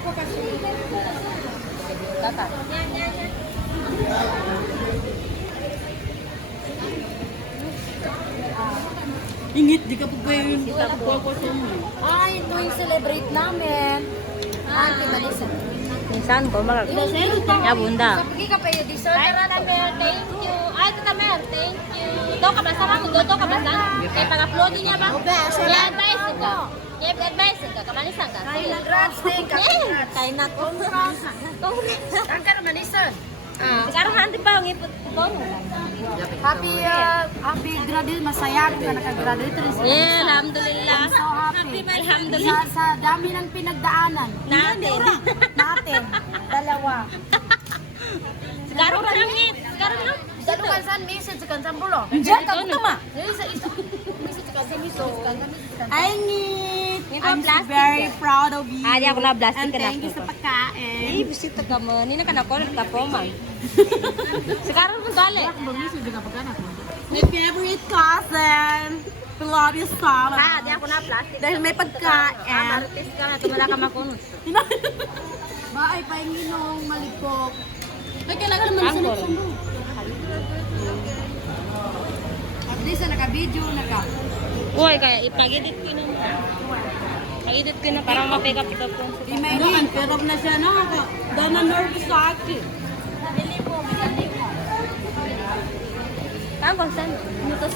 ko kasi. Tata. Ingit, di ka po kayo yung ko sa mo. Ay, ito yung celebrate namin. Auntie Marisa. Minsan ko mag... Ya, bunda. Kapag ka pa yung dessert. Ay, Tata Mer, thank you. Ay, Tata Mer, thank you. Ito ka ba? Sama ko, ito ka ba? Kaya pag-uploadin niya ba? Kaya advice ka. Kaya advice ka. Kamalisan ka. Congrats, thank you. Kaya na. Congrats. Ang ka Marisa. Sekarang nanti pa, ngipot ko. Happy graduate, masaya ako na nakagraduate rin sila. Yeah, alhamdulillah. I'm so happy. Alhamdulillah. Sa dami ng pinagdaanan. Natin. Natin. Dalawa. Sekarang langit. Sekarang lang. Dalo kan san message kan san bulo. Diyan ka tama. Isa message kan san message. I need. I'm Very proud of you. Ah, di ako na plastic ka na. Thank you sa pagkain. Eh, bisita ka mo. Nina ka na ko, nagka-proman. Sekarang mo dali. My favorite cousin. We love you so much. Ah, di ako na plastic. Dahil may pagkain. Marites ka na. Tumala ka makunod. Ba ay painginong malikok. Ay, kailangan naman sa Angkol. At least naka-video naka. Uy, kaya ipag-edit ko na. Pag-edit ko na para ma-pick up ito po. Ang pero na siya na. Dahil na nervous sa akin. Tama, saan? Ano to